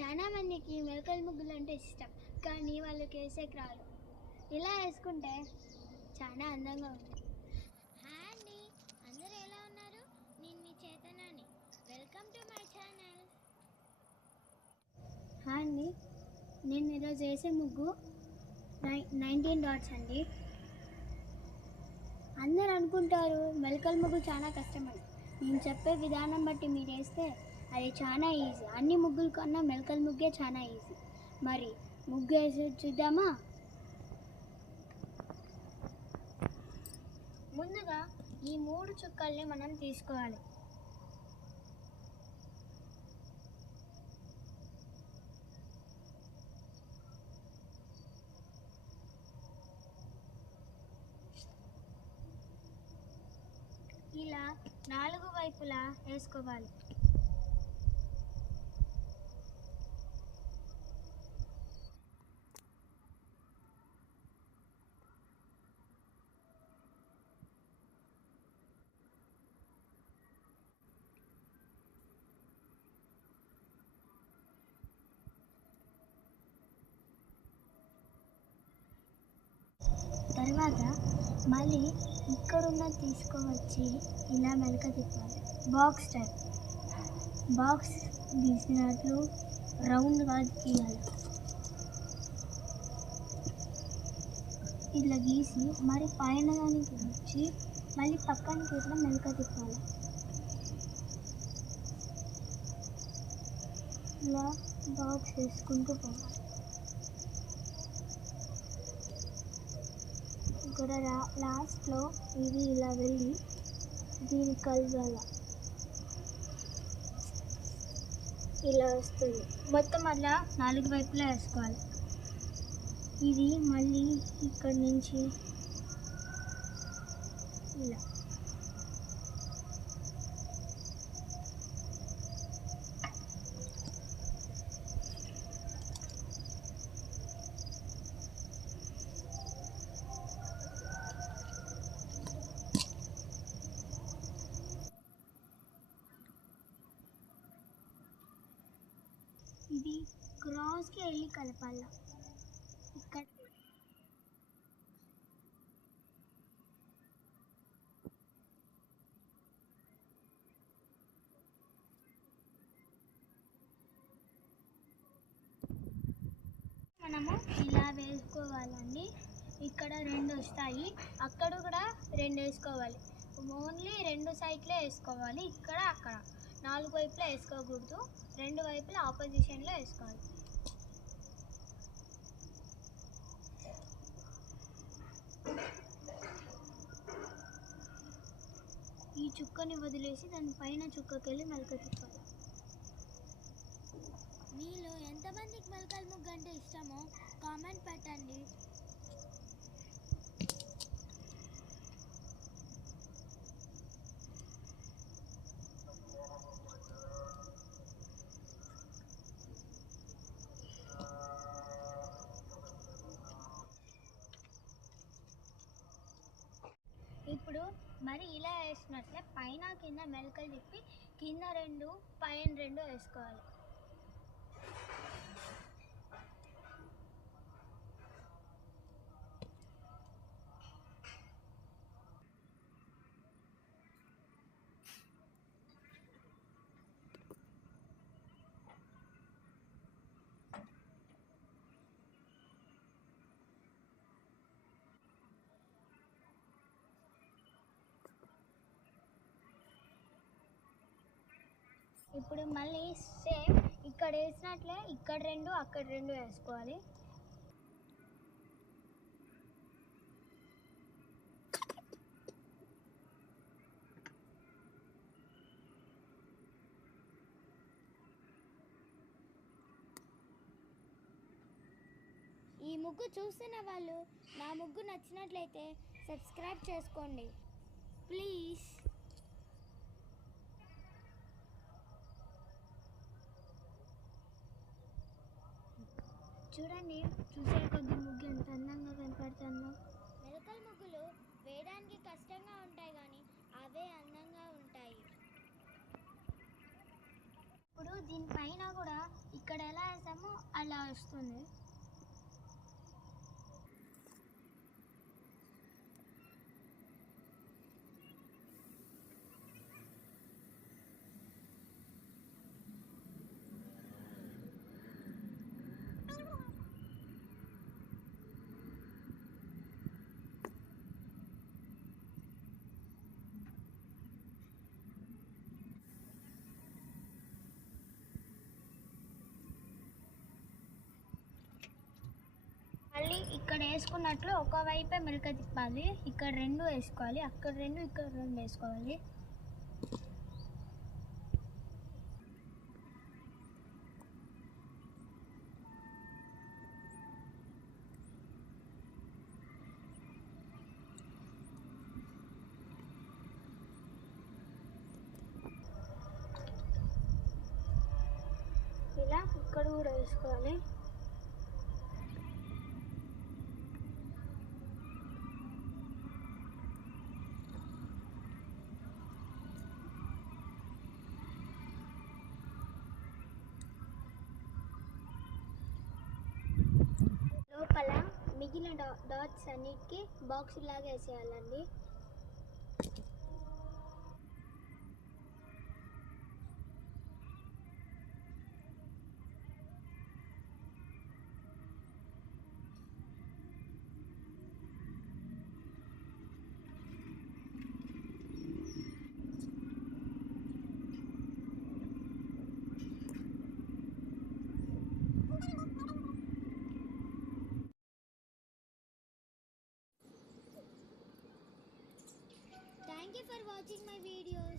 చాలా మందికి మెలకల ముగ్గులు అంటే ఇష్టం కానీ వాళ్ళకి వేసేకి రాదు ఇలా వేసుకుంటే చాలా అందంగా ఉంటుంది హాయ్ అండి. అందరూ ఎలా ఉన్నారు? నేను మీ చేతనాని welcome to my channel. Hi అండి. నేను ఈరోజు వేసే ముగ్గు నై నైన్టీన్ డాట్స్ అండి. అందరు అనుకుంటారు మెలకల ముగ్గు చాలా కష్టమని నేను చెప్పే విధానం బట్టి మీరు వేస్తే అది చాలా ఈజీ. అన్ని ముగ్గుల కన్నా మెలకల ముగ్గే చాలా ఈజీ. మరి ముగ్గు వేసి చూద్దామా? ముందుగా ఈ మూడు చుక్కల్ని మనం తీసుకోవాలి. ఇలా నాలుగు వైపులా వేసుకోవాలి. తర్వాత మళ్ళీ ఇక్కడున్న తీసుకువచ్చి ఇలా మెలక తిప్పాలి. బాక్స్ టైప్ బాక్స్ గీసినట్లు రౌండ్గా గీయాలి. ఇట్లా గీసి మరి పైన దానికి వచ్చి మళ్ళీ పక్కనకి ఇట్లా మెలక తిప్పాలి. ఇలా బాక్స్ వేసుకుంటూ పోవాలి. ఇక్కడ రా లాస్ట్లో ఇది ఇలా వెళ్ళి దీని కలవాల ఇలా వస్తుంది. మొత్తం అలా నాలుగు వైపులా వేసుకోవాలి. ఇది మళ్ళీ ఇక్కడ నుంచి ఇలా. ఇది క్రాస్కి వెళ్ళి కలపాల? ఇక్కడ. మనము ఇలా వేసుకోవాలండి. ఇక్కడ రెండు వస్తాయి. అక్కడ కూడా రెండు వేసుకోవాలి. ఓన్లీ రెండు సైడ్లే వేసుకోవాలి. ఇక్కడ అక్కడ. నాలుగు వైపులా వేసుకోకూడదు. రెండు వైపులా ఆపోజిషన్లో వేసుకోవాలి. ఈ చుక్కని వదిలేసి దాని పైన చుక్కకెళ్ళి మెలక తిప్పాలి. మీలో ఎంతమందికి మెలకల ముగ్గు అంటే ఇష్టమో కామెంట్ పెట్టండి ఇప్పుడు మరి ఇలా వేసినట్లే పైన కింద మెలకలు తిప్పి కింద రెండు పైన రెండు వేసుకోవాలి. ఇప్పుడు మళ్ళీ సేమ్ ఇక్కడ వేసినట్లే ఇక్కడ రెండు అక్కడ రెండు వేసుకోవాలి. ఈ ముగ్గు చూస్తున్న వాళ్ళు నా ముగ్గు నచ్చినట్లయితే సబ్స్క్రైబ్ చేసుకోండి. ప్లీజ్. చూడండి చూసే కొద్ది ముగ్గు ఎంత అందంగా కనపడుతుందో. మెలకల ముగ్గులు వేయడానికి కష్టంగా ఉంటాయి కానీ అవే అందంగా ఉంటాయి. ఇప్పుడు దీనిపైన కూడా ఇక్కడ ఎలా అలా వస్తుంది మళ్ళీ ఇక్కడ వేసుకున్నట్లు ఒక వైపే మెలక తిప్పాలి. ఇక్కడ రెండు వేసుకోవాలి. అక్కడ రెండు ఇక్కడ రెండు వేసుకోవాలి. ఇలా ఇక్కడ కూడా వేసుకోవాలి. డా డాట్స్ అన్నిటికీ బాక్స్ లాగా వేసేయాలండి. Watching my videos.